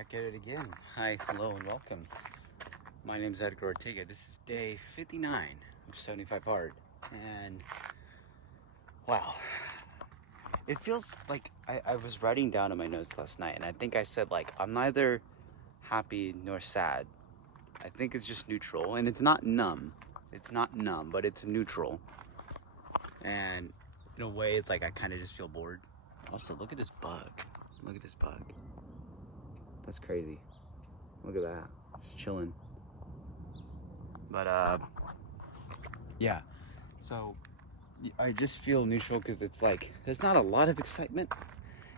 Back at it again. Hi, hello, and welcome. My name is Edgar Ortega. This is day 59 of 75 Hard. And wow, it feels like I was writing down in my notes last night, and I think I said, like, I'm neither happy nor sad. I think it's just neutral, and it's not numb. It's not numb, but it's neutral. And in a way, it's like I kind of just feel bored. Also, look at this bug. Look at this bug. That's crazy. Look at that. It's chilling. But yeah. So I just feel neutral because it's like there's not a lot of excitement,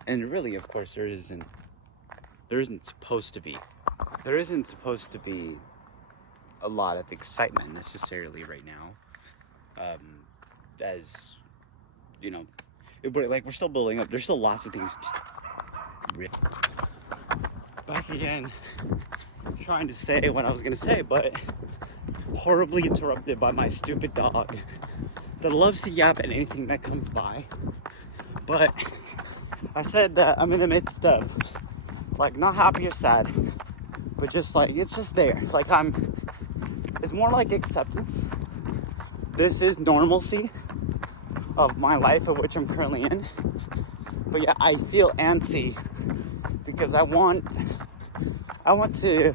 and really, of course, there isn't supposed to be. There isn't supposed to be a lot of excitement necessarily right now. As you know, we're still building up. There's still lots of things to back again, trying to say what I was gonna say, but horribly interrupted by my stupid dog that loves to yap at anything that comes by. But I said that I'm in the midst of, like, not happy or sad, but just like, it's just there. It's like it's more like acceptance. This is normalcy of my life, of which I'm currently in. But yeah, I feel antsy because I want to,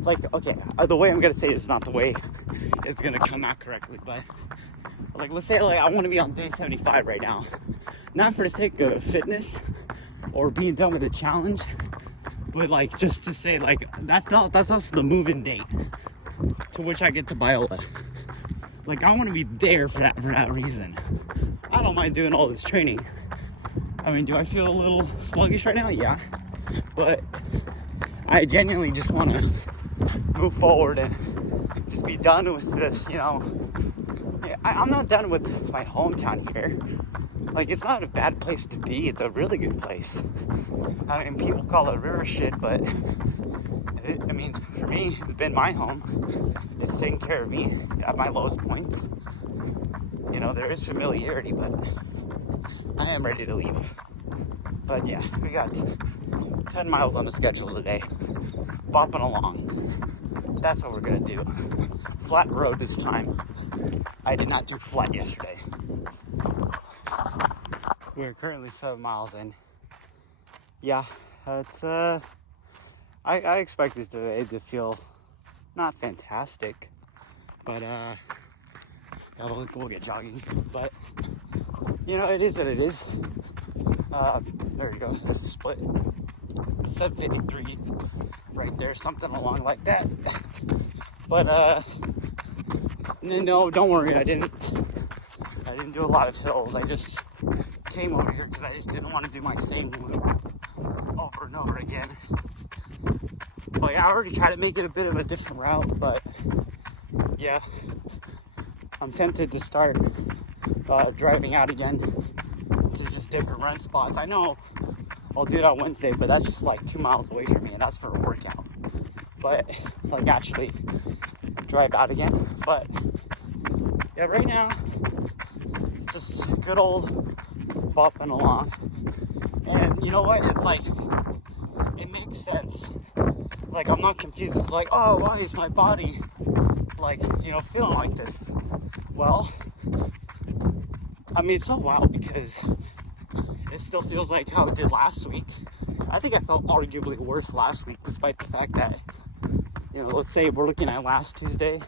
like, okay, the way I'm gonna say it is not the way it's gonna come out correctly, but like, let's say, like, I want to be on day 75 right now, not for the sake of fitness or being done with a challenge, but like just to say, like, that's also the move-in date to which I get to Biola. Like, I want to be there for that reason. I don't mind doing all this training. I mean, do I feel a little sluggish right now? Yeah. But I genuinely just want to move forward and just be done with this, you know. I'm not done with my hometown here. Like, it's not a bad place to be. It's a really good place. I mean, people call it river shit, but I mean, for me, it's been my home. It's taking care of me at my lowest points. You know, there is familiarity, but I am ready to leave. But yeah, we got 10 miles on the schedule today, bopping along. That's what we're gonna do. Flat road this time. I did not do flat yesterday. We are currently 7 miles in. Yeah, it's I expected today to feel not fantastic, but yeah, we'll get jogging. But you know, it is what it is. There we go. This is split. 753 right there, something along like that. But no, don't worry. I didn't do a lot of hills. I just came over here because I just didn't want to do my same loop over and over again. But yeah, I already tried to make it a bit of a different route, but yeah, I'm tempted to start driving out again to just different run spots. I know I'll do it on Wednesday, but that's just like 2 miles away from me, and that's for a workout. But like, actually drive out again. But yeah, right now it's just good old bopping along. And you know what? It's like, it makes sense. Like, I'm not confused. It's like, oh, why is my body, like, you know, feeling like this? Well, I mean, it's so wild because it still feels like how it did last week. I think I felt arguably worse last week, despite the fact that, you know, let's say we're looking at last Tuesday,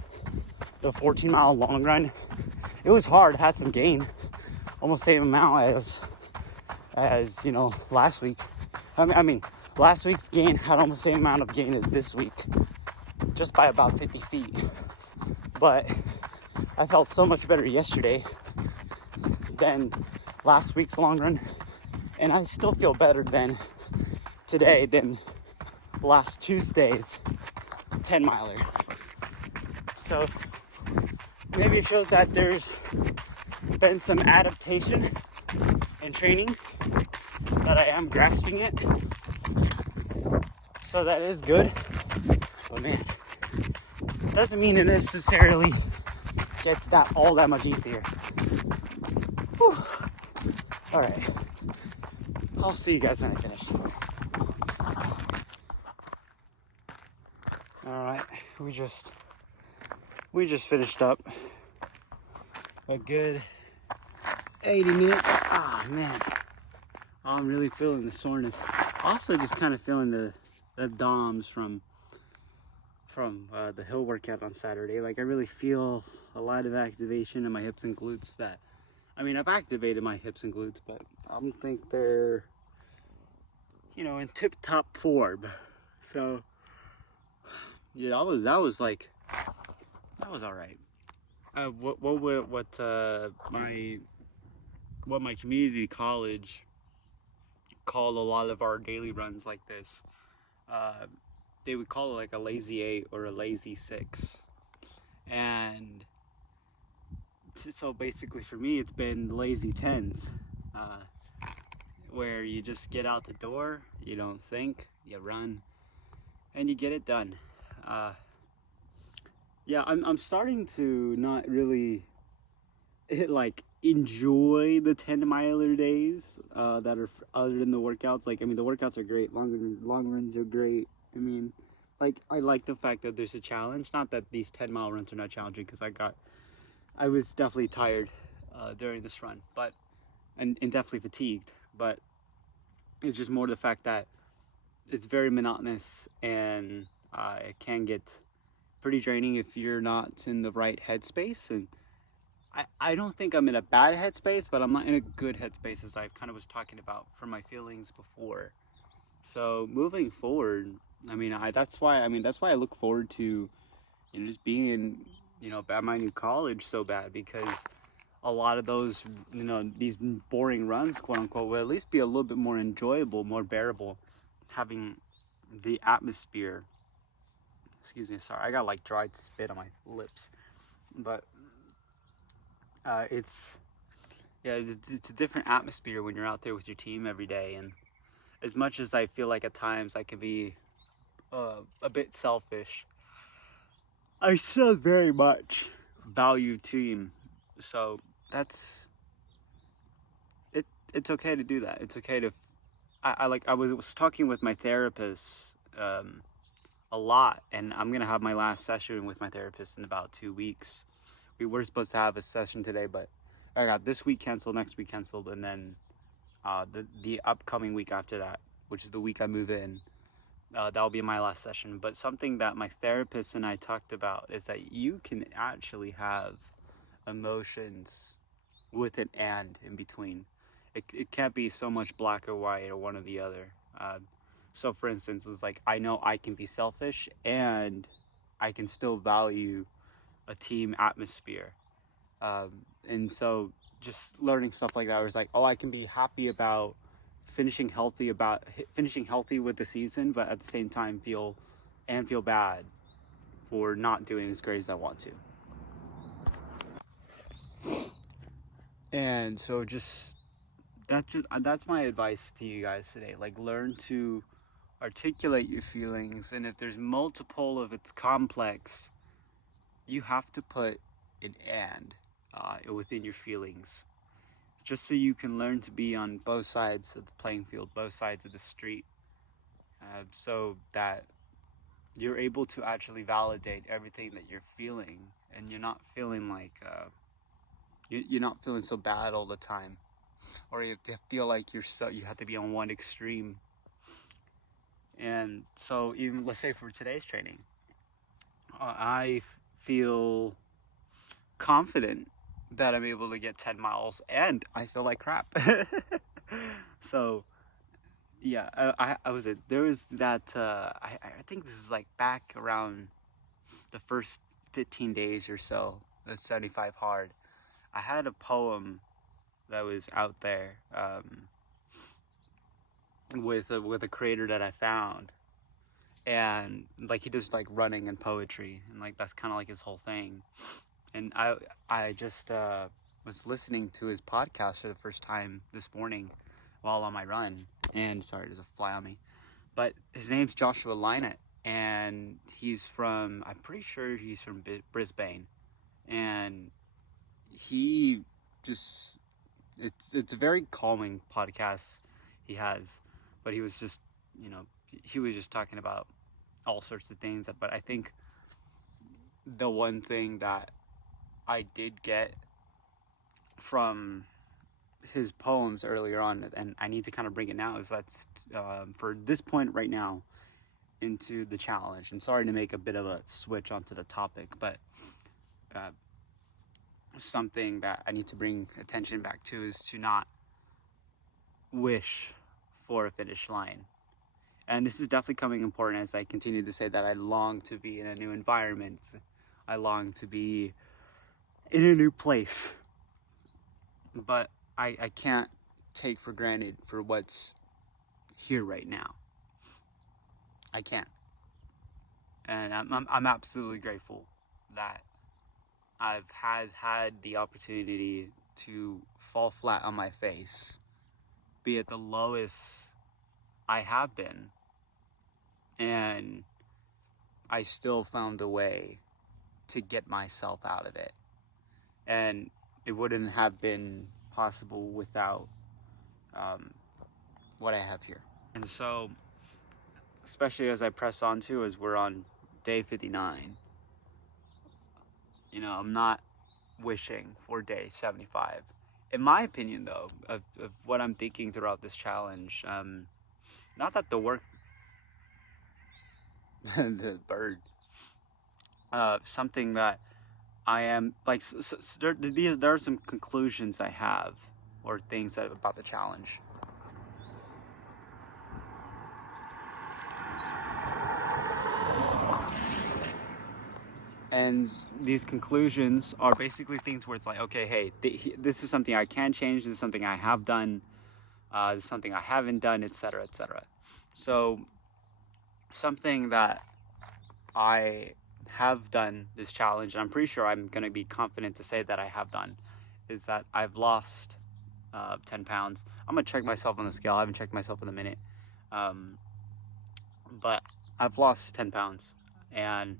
the 14-mile long run. It was hard, had some gain, almost same amount as you know, last week. I mean, last week's gain had almost the same amount of gain as this week, just by about 50 feet. But I felt so much better yesterday than last week's long run, and I still feel better than today than last Tuesday's 10-miler. So maybe it shows that there's been some adaptation and training, that I am grasping it. So that is good. But man, doesn't mean it necessarily gets all that much easier. Whew. All right, I'll see you guys when I finish. we just finished up a good 80 minutes. Ah, man. I'm really feeling the soreness. Also just kind of feeling the DOMs from the hill workout on Saturday. Like I really feel a lot of activation in my hips and glutes that, I mean, I've activated my hips and glutes, but I don't think they're, you know, in tip-top form. So yeah, that was all right. What my community college called a lot of our daily runs like this, they would call it like a lazy 8 or a lazy 6. And so basically for me, it's been lazy 10s, where you just get out the door, you don't think, you run, and you get it done. Yeah, I'm starting to not really enjoy the 10-miler days that are other than the workouts. Like, I mean, the workouts are great, long runs are great. I mean, like, I like the fact that there's a challenge. Not that these 10-mile runs are not challenging, because I was definitely tired during this run, but and definitely fatigued. But it's just more the fact that it's very monotonous, and it can get pretty draining if you're not in the right headspace. And I don't think I'm in a bad headspace, but I'm not in a good headspace, as I kind of was talking about for my feelings before. So moving forward, I mean, that's why I look forward to, you know, just being, you know, at my new college so bad, because a lot of those, you know, these boring runs, quote unquote, will at least be a little bit more enjoyable, more bearable, having the atmosphere. Excuse me, sorry, I got like dried spit on my lips, but it's a different atmosphere when you're out there with your team every day. And as much as I feel like at times I can be a bit selfish, I still very much value team. So that's it. It's okay to do that. It's okay to. I was talking with my therapist a lot, and I'm gonna have my last session with my therapist in about 2 weeks. We were supposed to have a session today, but I got this week canceled, next week canceled, and then the upcoming week after that, which is the week I move in, that'll be my last session. But something that my therapist and I talked about is that you can actually have emotions with an and in between. It can't be so much black or white or one or the other. So for instance, it's like, I know I can be selfish and I can still value a team atmosphere. And so just learning stuff like that, was like, oh, I can be happy about finishing healthy with the season, but at the same time feel bad for not doing as great as I want to. And so that's my advice to you guys today. Like, learn to articulate your feelings, and if there's multiple of its complex, you have to put an and within your feelings, just so you can learn to be on both sides of the playing field, both sides of the street, so that you're able to actually validate everything that you're feeling, and you're not feeling like you're not feeling so bad all the time, or you have to feel like you have to be on one extreme. And so, even let's say for today's training, I feel confident that I'm able to get 10 miles, and I feel like crap. So yeah, there was that, I think this is like back around the first 15 days or so, the 75 hard. I had a poem that was out there, with a creator that I found, and like, he does like running and poetry, and like that's kind of like his whole thing. And I just was listening to his podcast for the first time this morning while on my run. And sorry, there's a fly on me. But his name's Joshua Linett, and I'm pretty sure he's from Brisbane. And he just, it's a very calming podcast he has. But he was just talking about all sorts of things. But I think the one thing that I did get from his poems earlier on, and I need to kind of bring it now, is that's for this point right now into the challenge. And sorry to make a bit of a switch onto the topic, but something that I need to bring attention back to is to not wish for a finish line. And this is definitely coming important as I continue to say that I long to be in a new environment. I long to be in a new place. But I can't take for granted for what's here right now. I can't. And I'm absolutely grateful that I've had the opportunity to fall flat on my face, be at the lowest I have been, and I still found a way to get myself out of it. And it wouldn't have been possible without what I have here. And so, especially as I press on to, as we're on day 59, you know, I'm not wishing for day 75. In my opinion, though, of what I'm thinking throughout this challenge, not that the work, the bird, something that I am, like, there are some conclusions I have, or things about the challenge. And these conclusions are basically things where it's like, okay, hey, this is something I can change, this is something I have done, this is something I haven't done, etc., etc. So, something that I have done this challenge, and I'm pretty sure I'm going to be confident to say that I have done, is that I've lost 10 pounds. I'm going to check myself on the scale. I haven't checked myself in a minute. But I've lost 10 pounds, and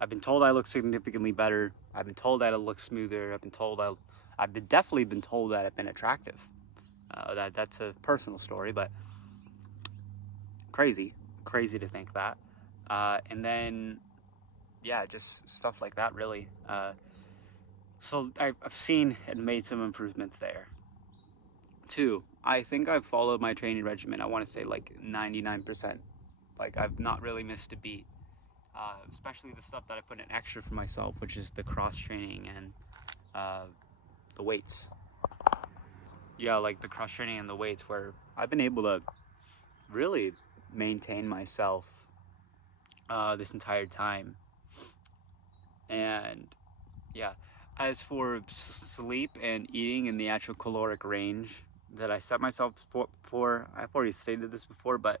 I've been told I look significantly better. I've been told that I look smoother. I've definitely been told that I've been attractive. That's a personal story, but crazy to think that. And then, yeah, just stuff like that, really. So I've seen and made some improvements there. 2, I think I've followed my training regimen. I want to say like 99%. Like, I've not really missed a beat. Especially the stuff that I put in extra for myself, which is the cross training and the weights. Yeah, like the cross training and the weights, where I've been able to really maintain myself this entire time. And yeah, as for sleep and eating in the actual caloric range that I set myself for, I've already stated this before, but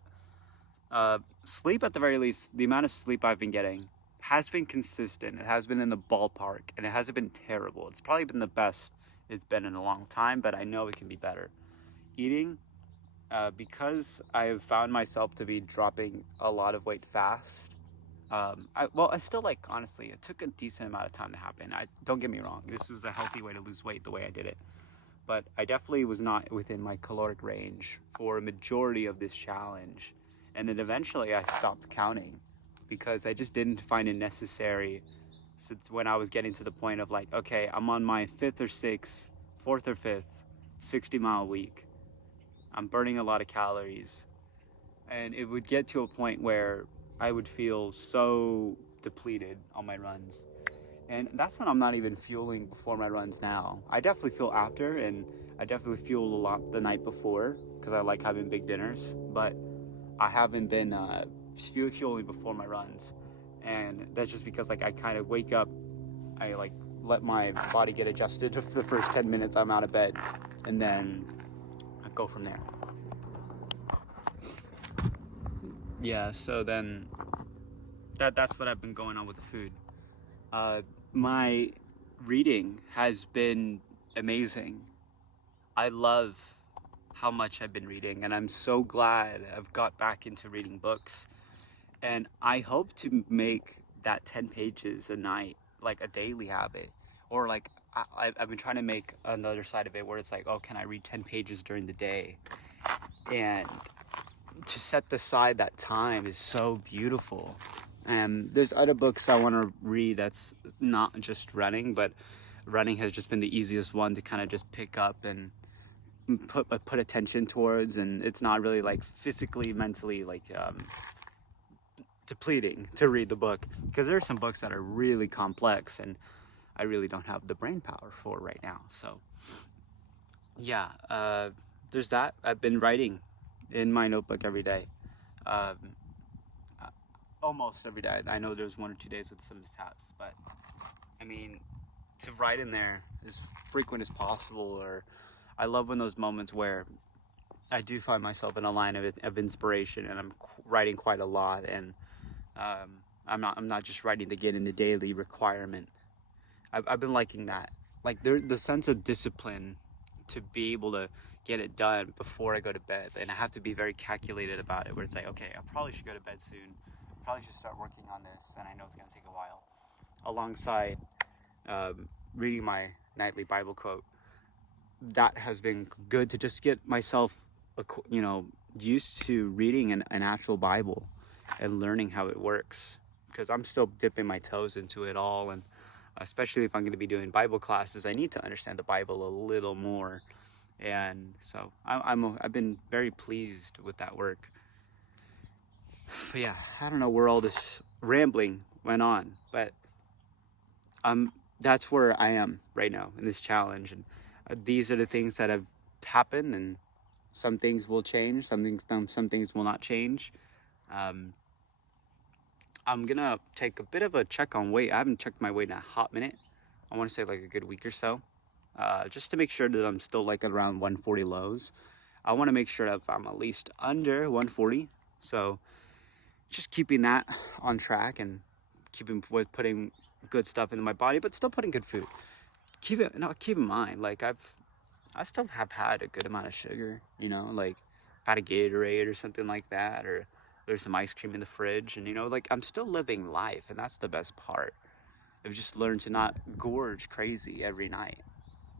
sleep, at the very least, the amount of sleep I've been getting has been consistent. It has been in the ballpark, and it hasn't been terrible. It's probably been the best it's been in a long time, but I know it can be better. Eating, because I have found myself to be dropping a lot of weight fast. I still, like, honestly, it took a decent amount of time to happen. Don't get me wrong, this was a healthy way to lose weight the way I did it. But I definitely was not within my caloric range for a majority of this challenge. And then eventually I stopped counting because I just didn't find it necessary. Since when I was getting to the point of like, okay, I'm on my 4th or 5th 60-mile week. I'm burning a lot of calories. And it would get to a point where I would feel so depleted on my runs. And that's when I'm not even fueling before my runs now. I definitely fuel after, and I definitely fuel a lot the night before because I like having big dinners. But I haven't been fueling before my runs, and that's just because, like, I kind of wake up, I like let my body get adjusted for the first 10 minutes I'm out of bed, and then I go from there. Yeah, so then that's what I've been going on with the food. My reading has been amazing. I love how much I've been reading, and I'm so glad I've got back into reading books. And I hope to make that 10 pages a night like a daily habit, or like I've been trying to make another side of it where it's like, oh, can I read 10 pages during the day? And to set aside that time is so beautiful. And there's other books I want to read that's not just running, but running has just been the easiest one to kind of just pick up and put attention towards, and it's not really like physically, mentally like depleting to read the book, because there are some books that are really complex and I really don't have the brain power for right now. So yeah, there's that. I've been writing in my notebook every day, um, almost every day. I know there's 1 or 2 days with some mishaps, but I mean, to write in there as frequent as possible. Or I love when those moments where I do find myself in a line of inspiration, and I'm writing quite a lot, and I'm not just writing to get in the daily requirement. I've been liking that, like the sense of discipline to be able to get it done before I go to bed. And I have to be very calculated about it, where it's like, okay, I probably should go to bed soon, probably should start working on this, and I know it's going to take a while, alongside reading my nightly Bible quote. That has been good to just get myself used to reading an actual Bible and learning how it works, because I'm still dipping my toes into it all. And especially if I'm going to be doing Bible classes, I need to understand the Bible a little more. And so I've been very pleased with that work. But yeah, I don't know where all this rambling went on, but that's where I am right now in this challenge. And these are the things that have happened, and some things will change, some things will not change. I'm gonna take a bit of a check on weight. I haven't checked my weight in a hot minute. I want to say like a good week or so, just to make sure that I'm still like around 140 lows. I want to make sure that I'm at least under 140. So just keeping that on track, and putting good stuff into my body, but still putting good food. Keep in mind, like I still have had a good amount of sugar, like I've had a Gatorade or something like that, or there's some ice cream in the fridge, and like I'm still living life, and that's the best part. I've just learned to not gorge crazy every night,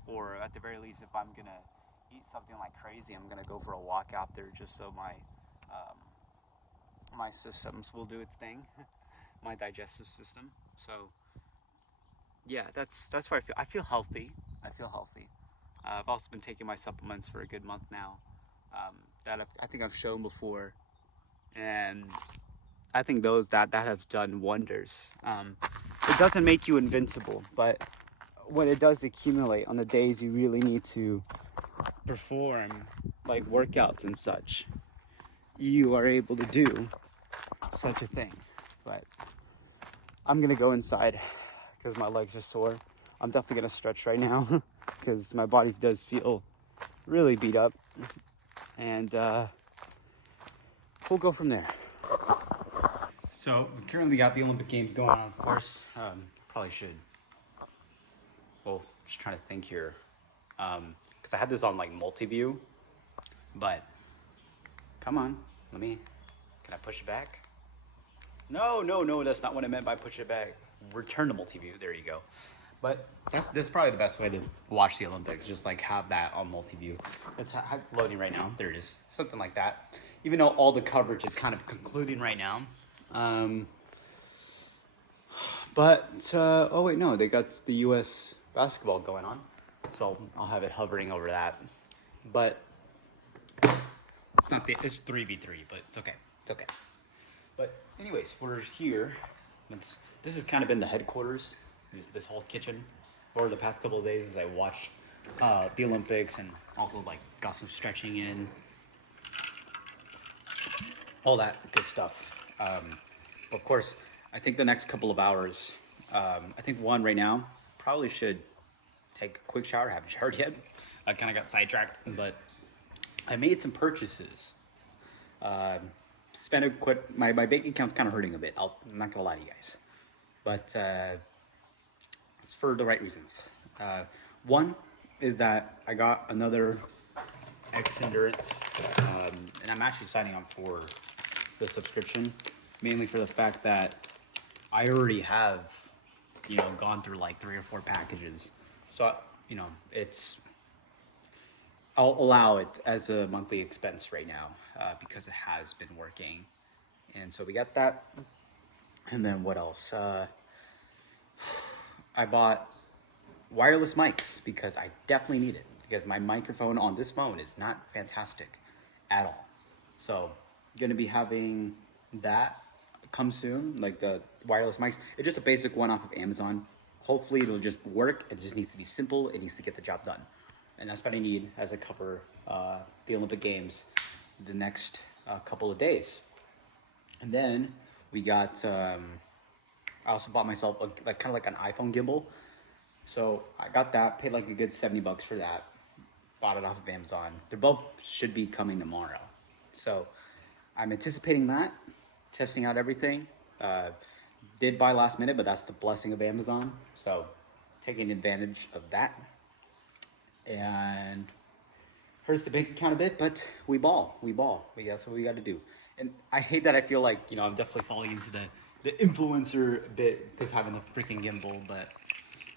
or at the very least, if I'm gonna eat something like crazy, I'm gonna go for a walk out there, just so my systems will do its thing, my digestive system. So yeah, that's where I feel healthy. I've also been taking my supplements for a good month now, that I think I've shown before, and I think that have done wonders. It doesn't make you invincible, but when it does accumulate on the days you really need to perform like workouts and such, you are able to do such a thing. But I'm gonna go inside because my legs are sore. I'm definitely gonna stretch right now because my body does feel really beat up, and we'll go from there. So we currently got the Olympic Games going on, of course. Probably should. Well, just trying to think here, because I had this on like multi-view, but come on, can I push it back? No, that's not what I meant by push it back. Return to multi-view, there you go. But that's probably the best way to watch the Olympics, just like have that on multi-view. It's loading right now, there it is, something like that. Even though all the coverage is kind of concluding right now. But oh wait, no, they got the U.S. basketball going on, so I'll have it hovering over that. But it's 3v3, but it's okay. But anyways, we're here. This has kind of been the headquarters, this whole kitchen, for the past couple of days as I watched the Olympics, and also like got some stretching in, all that good stuff. Of course, I think the next couple of hours, I think one right now, probably should take a quick shower. I haven't showered yet. I kind of got sidetracked, but I made some purchases. My bank account's kind of hurting a bit. I'm not gonna lie to you guys, but it's for the right reasons. One is that I got another X Endurance, and I'm actually signing up for the subscription, mainly for the fact that I already have, gone through like 3 or 4 packages. So, I'll allow it as a monthly expense right now, because it has been working. And so we got that. And then what else? I bought wireless mics because I definitely need it, because my microphone on this phone is not fantastic at all. So gonna be having that come soon, like the wireless mics. It's just a basic one off of Amazon. Hopefully it'll just work. It just needs to be simple. It needs to get the job done. And that's what I need as I cover the Olympic Games the next couple of days. And then we got, I also bought myself like kind of like an iPhone gimbal. So I got that, paid like a good $70 for that. Bought it off of Amazon. They both should be coming tomorrow. So I'm anticipating that, testing out everything. Did buy last minute, but that's the blessing of Amazon. So taking advantage of that. And hurts the bank account a bit, but we ball. That's what we got to do. And I hate that I feel like, you know, I'm definitely falling into the influencer bit because having the freaking gimbal, but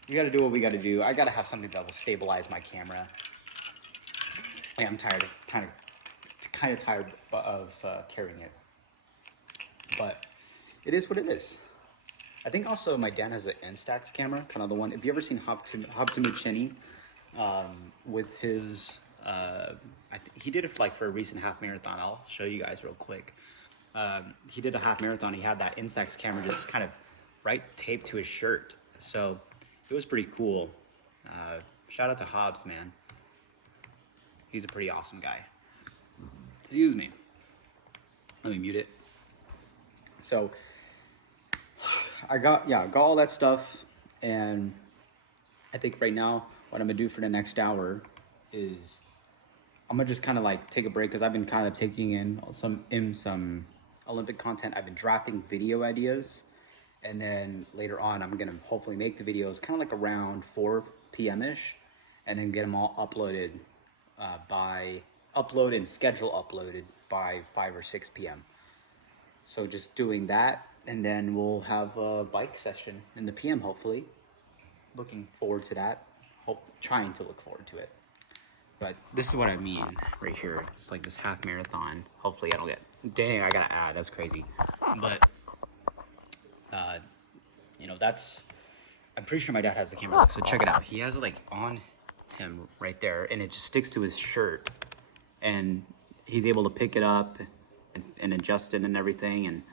we got to do what we got to do. I got to have something that will stabilize my camera. Yeah, I'm tired, kind of tired of carrying it, but it is what it is. I think also my dad has an Instax camera, kind of the one. Have you ever seen Habtemu Cheney with his? He did it like for a recent half marathon. I'll show you guys real quick. He did a half marathon. He had that Instax camera just kind of right taped to his shirt, so it was pretty cool. Shout out to Hobbs, man. He's a pretty awesome guy. Excuse me. Let me mute it. So I got all that stuff, and I think right now what I'm gonna do for the next hour is I'm gonna just kind of like take a break, because I've been kind of taking in some Olympic content. I've been drafting video ideas, and then later on I'm gonna hopefully make the videos kind of like around 4 p.m. ish, and then get them all uploaded uploaded by 5 or 6 p.m. So just doing that, and then we'll have a bike session in the PM, hopefully. Looking forward to that. Trying to look forward to it. But this is what I mean right here. It's like this half marathon. Hopefully I don't get, dang, I gotta add, that's crazy. But, you know, I'm pretty sure my dad has the camera, so check it out. He has it like on him right there, and it just sticks to his shirt. And he's able to pick it up and adjust it and everything, and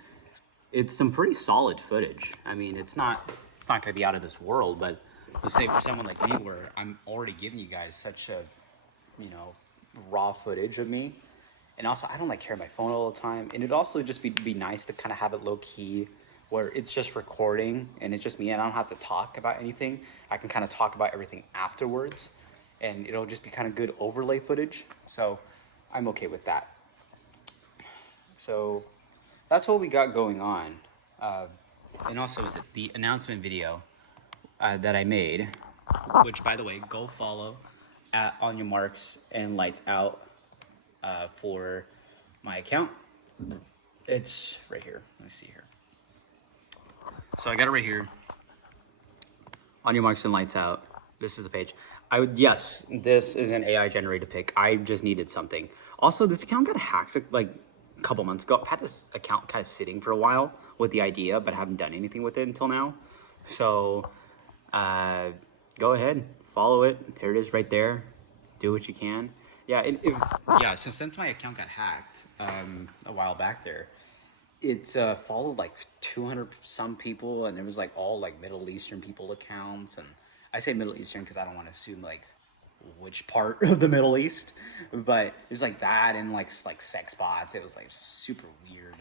it's some pretty solid footage. I mean, it's not gonna be out of this world, but let's say for someone like me, where I'm already giving you guys such a, you know, raw footage of me, and also I don't like carry my phone all the time, and it'd also just be nice to kind of have it low key, where it's just recording and it's just me, and I don't have to talk about anything. I can kind of talk about everything afterwards, and it'll just be kind of good overlay footage. So I'm okay with that. So that's what we got going on. And also the announcement video that I made, which, by the way, go follow at On Your Marks and Lights Out for my account. It's right here. Let me see here. So I got it right here. On Your Marks and Lights Out. This is the page. Yes, this is an AI generated pic. I just needed something. Also, this account got hacked like a couple months ago. I've had this account kind of sitting for a while with the idea, but I haven't done anything with it until now. So go ahead, follow it. There it is right there. Do what you can. Yeah, it was, yeah, so since my account got hacked a while back there, it followed like 200 some people, and it was like all like Middle Eastern people accounts. And I say Middle Eastern because I don't want to assume like which part of the Middle East, but it was like that, and like sex bots. It was like super weird.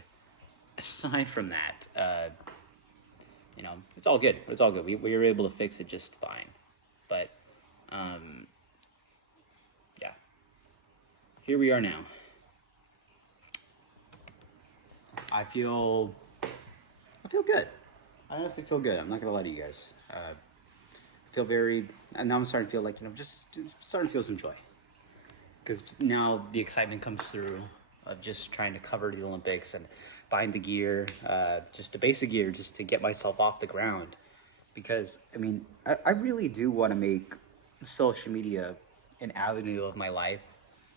Aside from that, you know, it's all good. It's all good. We were able to fix it just fine. But yeah, here we are now. I feel good. I honestly feel good. I'm not gonna lie to you guys. Feel very, and now I'm starting to feel like, you know, just starting to feel some joy, because now the excitement comes through of just trying to cover the Olympics and buying the gear, just the basic gear, just to get myself off the ground. Because I mean, I really do want to make social media an avenue of my life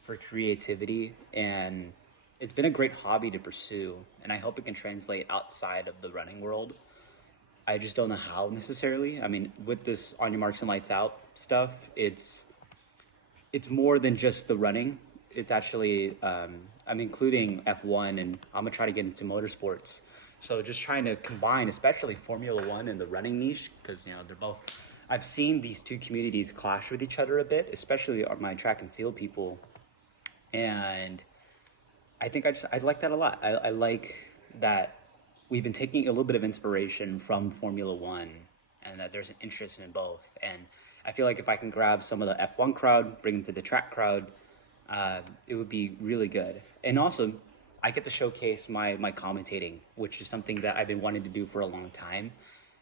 for creativity and it's been a great hobby to pursue, and I hope it can translate outside of the running world. I just don't know how necessarily. I mean, with this on your marks and lights out stuff, it's more than just the running. It's actually I'm including F1, and I'm gonna try to get into motorsports. So just trying to combine, especially Formula One and the running niche, because they're both. I've seen these two communities clash with each other a bit, especially my track and field people, and I think I like that a lot. I like that we've been taking a little bit of inspiration from Formula One, and that there's an interest in both. And I feel like if I can grab some of the F1 crowd, bring them to the track crowd, it would be really good. And also, I get to showcase my commentating, which is something that I've been wanting to do for a long time,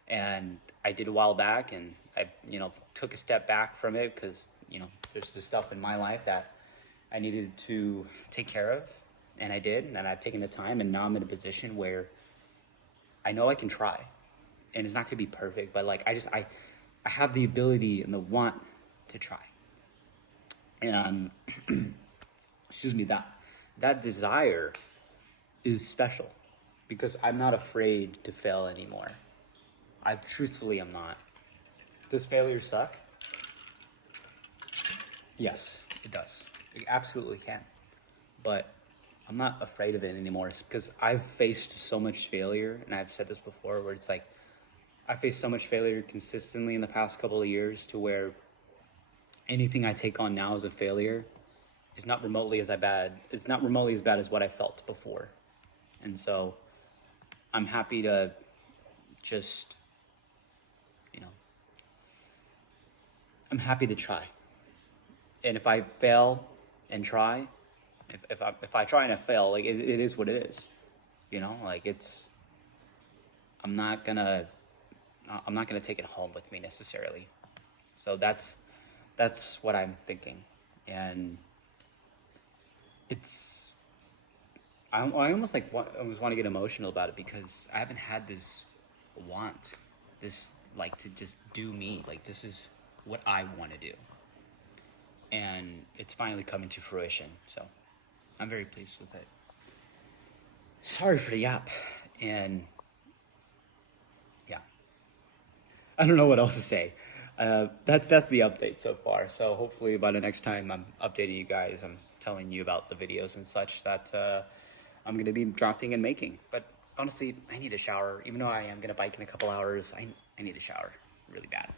and I did a while back, and I took a step back from it because there's this stuff in my life that I needed to take care of, and I did, and I've taken the time, and now I'm in a position where I know I can try, and it's not gonna be perfect, but like I have the ability and the want to try, and excuse me, that desire is special because I'm not afraid to fail anymore. I truthfully am not. Does failure suck? Yes, it does. It absolutely can. But I'm not afraid of it anymore because I've faced so much failure, and I've said this before, where it's like I faced so much failure consistently in the past couple of years to where anything I take on now as a failure is not remotely as bad. It's not remotely as bad as what I felt before. And so I'm happy to just, I'm happy to try. And if I fail and try, if I try and I fail, like it is what it is, like I'm not gonna take it home with me necessarily. So that's what I'm thinking, and I almost I almost want to get emotional about it because I haven't had this want, this like to just do me, like this is what I want to do, and it's finally coming to fruition. So I'm very pleased with it. Sorry for the yap, and yeah, I don't know what else to say. That's the update so far. So hopefully by the next time I'm updating you guys, I'm telling you about the videos and such that I'm gonna be drafting and making. But honestly, I need a shower. Even though I am gonna bike in a couple hours, I need a shower really bad.